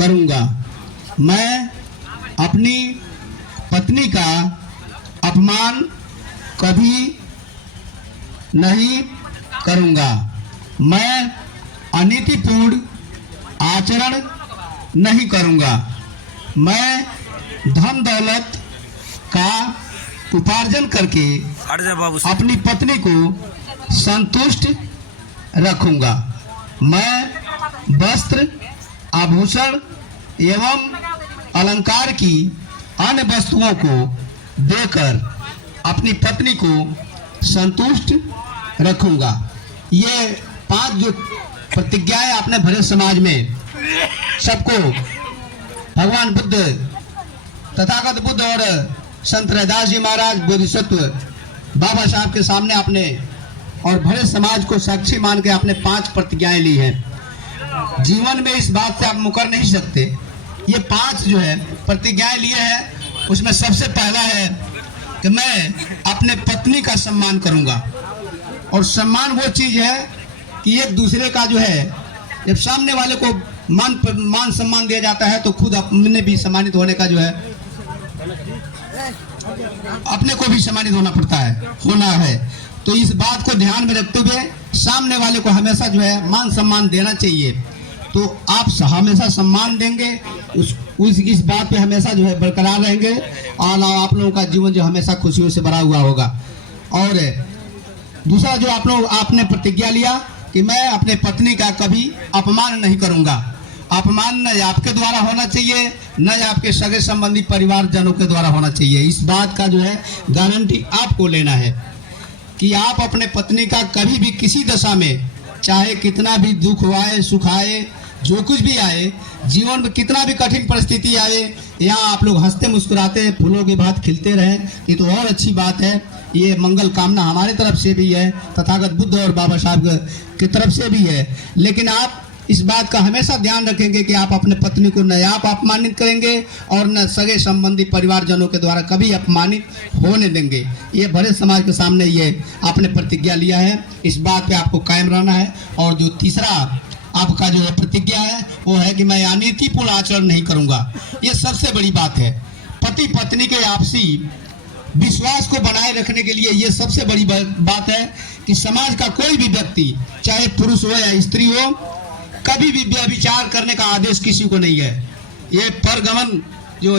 करूंगा। मैं अपनी पत्नी का अपमान कभी नहीं करूंगा। मैं अनीतिपूर्ण आचरण नहीं करूंगा। मैं धन दौलत का उपार्जन करके अपनी पत्नी को संतुष्ट रखूंगा। मैं वस्त्र आभूषण एवं अलंकार की अन्य वस्तुओं को देकर अपनी पत्नी को संतुष्ट रखूंगा। ये 5 जो प्रतिज्ञाएं आपने भरे समाज में सबको भगवान बुद्ध, तथागत बुद्ध और संत रैदास जी महाराज बोधिसत्व बाबा साहब के सामने आपने और भरे समाज को साक्षी मान के आपने 5 प्रतिज्ञाएं ली हैं। जीवन में इस बात से आप मुकर नहीं सकते। ये 5 जो है प्रतिज्ञाएं लिए हैं, उसमें सबसे पहला है कि मैं अपने पत्नी का सम्मान करूंगा। और सम्मान वो चीज है कि एक दूसरे का जो है, जब सामने वाले को मान सम्मान दिया जाता है तो खुद अपने भी सम्मानित होने का जो है, अपने को भी सम्मानित होना है। तो इस बात को ध्यान में रखते हुए सामने वाले को हमेशा जो है मान सम्मान देना चाहिए। तो आप हमेशा सम्मान देंगे, इस बात पे हमेशा जो है बरकरार रहेंगे और आप लोगों का जीवन जो हमेशा खुशियों से भरा हुआ होगा। और दूसरा जो आपने प्रतिज्ञा लिया कि मैं अपने पत्नी का कभी अपमान नहीं करूंगा। अपमान न आपके द्वारा होना चाहिए, न आपके सगे संबंधी परिवारजनों के द्वारा होना चाहिए। इस बात का जो है गारंटी आपको लेना है कि आप अपने पत्नी का कभी भी किसी दशा में, चाहे कितना भी दुख आए, सुख आए, जो कुछ भी आए, जीवन में कितना भी कठिन परिस्थिति आए, यहाँ आप लोग हंसते मुस्कुराते फूलों की बात खिलते रहें, ये तो और अच्छी बात है। ये मंगल कामना हमारे तरफ से भी है, तथागत बुद्ध और बाबा साहब की तरफ से भी है। लेकिन आप इस बात का हमेशा ध्यान रखेंगे कि आप अपने पत्नी को न आप अपमानित करेंगे और न सगे संबंधी परिवारजनों के द्वारा कभी अपमानित होने देंगे। ये भरे समाज के सामने ये आपने प्रतिज्ञा लिया है, इस बात पे आपको कायम रहना है। और जो तीसरा आपका जो है प्रतिज्ञा है वो है कि मैं अनीतिपूर्ण आचरण नहीं करूंगा। ये सबसे बड़ी बात है। पति पत्नी के आपसी विश्वास को बनाए रखने के लिए ये सबसे बड़ी बात है कि समाज का कोई भी व्यक्ति, चाहे पुरुष हो या स्त्री हो, कभी भी व्यभिचार करने का आदेश किसी को नहीं है। ये पर गमन जो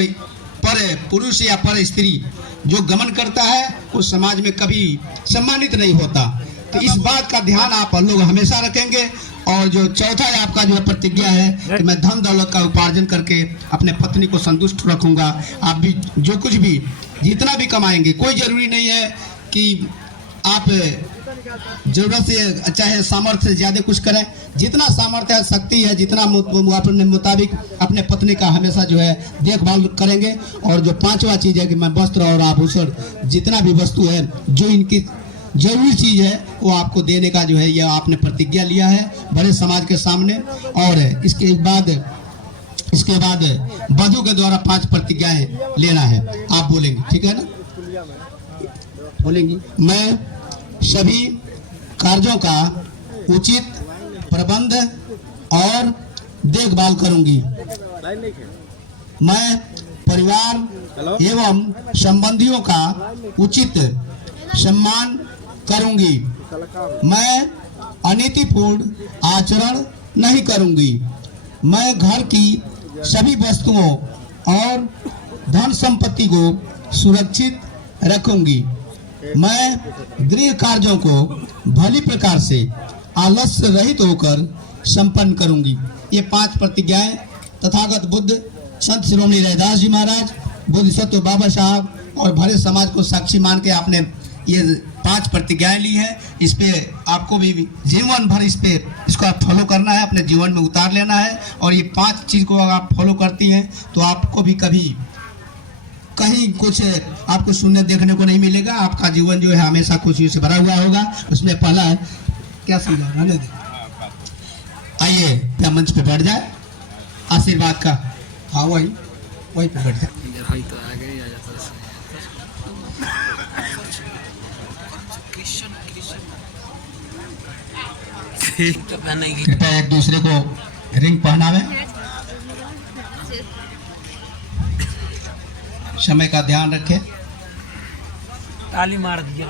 पर पुरुष या पर स्त्री जो गमन करता है वो समाज में कभी सम्मानित नहीं होता। तो इस बात का ध्यान आप लोग हमेशा रखेंगे। और जो चौथा आपका जो प्रतिज्ञा है कि मैं धन दौलत का उपार्जन करके अपने पत्नी को संतुष्ट रखूंगा। आप भी जो कुछ भी जितना भी कमाएंगे, कोई जरूरी नहीं है कि आप जरूरत से चाहे सामर्थ्य से ज्यादा कुछ करें। जितना सामर्थ्य है, शक्ति है, जितना अपने मुताबिक अपने पत्नी का हमेशा जो है देखभाल करेंगे। और जो 5वां चीज है कि मैं वस्त्र और आभूषण, जितना भी वस्तु है जो इनकी जरूरी चीज है वो आपको देने का जो है यह आपने प्रतिज्ञा लिया है बड़े समाज के सामने। और इसके बाद वधू के द्वारा 5 प्रतिज्ञाएं लेना है। आप बोलेंगे, ठीक है ना? बोलेंगी, मैं सभी कार्यों का उचित प्रबंध और देखभाल करूंगी। मैं परिवार एवं संबंधियों का उचित सम्मान करूंगी। मैं अनीतिपूर्ण आचरण नहीं करूंगी। मैं घर की सभी वस्तुओं और धन संपत्ति को सुरक्षित रखूंगी। मैं गृह कार्यों को भली प्रकार से आलस्य रहित होकर संपन्न करूंगी। ये 5 प्रतिज्ञाएं तथागत बुद्ध, संत श्रोमणी रैदास जी महाराज, बोधिसत्व बाबा साहब और भरे समाज को साक्षी मान के आपने ये 5 प्रतिज्ञाएं ली हैं। इस पे आपको भी जीवन भर इसको आप फॉलो करना है, अपने जीवन में उतार लेना है। और ये 5 चीज को अगर आप फॉलो करती हैं तो आपको भी कभी कहीं कुछ आपको सुनने देखने को नहीं मिलेगा। आपका जीवन जो है हमेशा खुशियों से भरा हुआ होगा। उसमें पहला है क्या समझा, आइए क्या मंच पे बैठ जाए, आशीर्वाद का। हाँ वही पे बैठ जाए। कृपया एक दूसरे को रिंग पहनावे। समय का ध्यान रखें। ताली मार दीजिए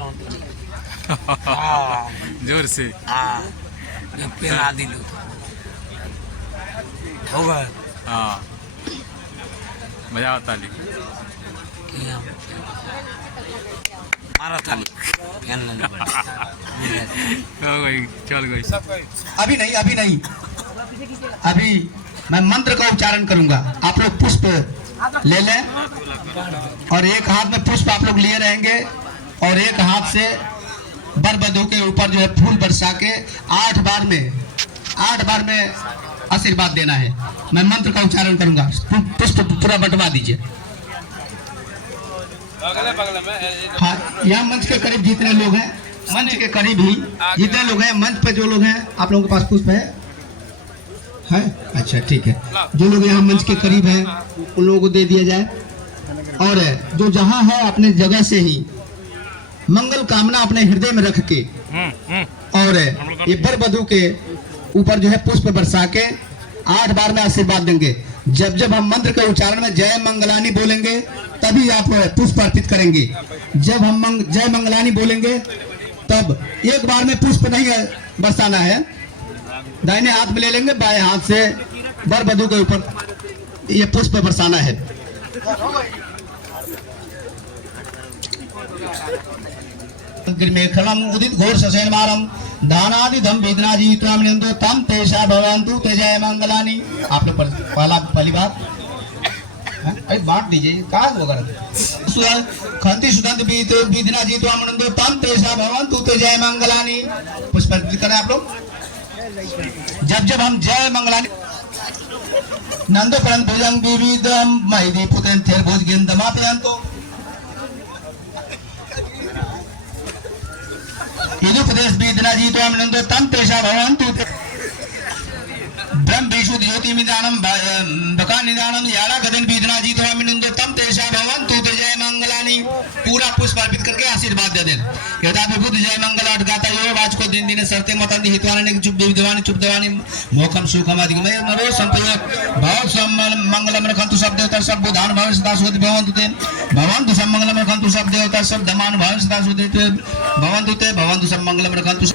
हाँ जोर से। हाँ पेरा दिलो हो गए। हाँ बजाओ ताली। मारा ताली हो गई, चल गई। अभी नहीं, अभी नहीं, अभी मैं मंत्र का उच्चारण करूंगा। आप लोग पुष्प ले लें और एक हाथ में पुष्प आप लोग लिए रहेंगे और एक हाथ से वर वधू के ऊपर जो है फूल बरसा के 8 बार में आशीर्वाद देना है। मैं मंत्र का उच्चारण करूंगा, पुष्प पूरा बंटवा दीजिए। हाँ, यहाँ मंच के करीब जितने लोग हैं, मंच के करीब ही जितने लोग हैं, मंच पे जो लोग हैं, आप लोगों के पास पुष्प है? अच्छा ठीक है। जो लोग यहाँ मंच के करीब हैं उन लोगों को दे दिया जाए और जो जहाँ है अपने जगह से ही मंगल कामना अपने हृदय में रख के और ये वर वधू के ऊपर जो है पुष्प बरसा के 8 बार में आशीर्वाद देंगे। जब जब हम मंत्र के उच्चारण में जय मंगलानी बोलेंगे तभी आप पुष्प अर्पित करेंगे। जब हम जय मंगलानी बोलेंगे तब एक बार में पुष्प नहीं बरसाना है, दाहिने हाथ में ले लेंगे, बाएं हाथ से वर वधू के ऊपर ये पुष्प बरसाना है। उदित घोर ससेनमारम दानादिधम वेदनाजी त्वामिनंदो तम तेषा भवन्तु तेजय मंगलानी। आप लोग पहली बात अरे बांट दीजिए, कहा वगैरह खंति सुदंत वेदनाजी त्वामिनंदो तम तेषा भवन्तु तेजय मंगलानी। पुष्प अर्पित करें आप लोग। जब जब हम जय मंगलानी नंदो परं भुजंग विविधम महिदी पुत्रं थेर भुज गिंदमापयंतो यदुपदेश वेदना जी तो नंदो तम तेषा भवन्तु ब्रह्म विशुद्ध ज्योति निदानम बका निदानम यारा गदन वेदना जी तो नंदो तम तेषा भवन्तु जय मंगलानी। पूरा पुष्प अर्पित करके आशीर्वाद दे दें। यदा विभुत जय मंगलाट गाता यो वाच को दिन दिन सरते मतंदि हितवाने चुप देवानी मोखम सुखम अधिक में नरो संपयोग भाव सम मंगलम रखंतु सब देवता सब बुधान भाव सदा सुध भवन्तु सब मंगलम रखंतु सब देवता सब दमान भाव सदा सुध भवन्तु सब मंगलम रखंतु।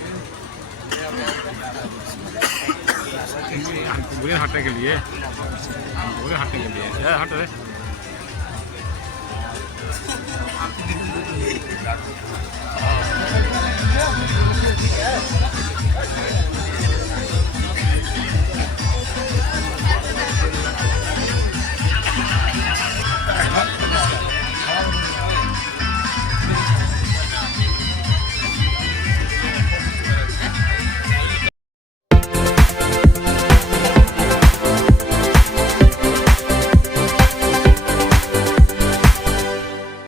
हटने के लिए हट रहे।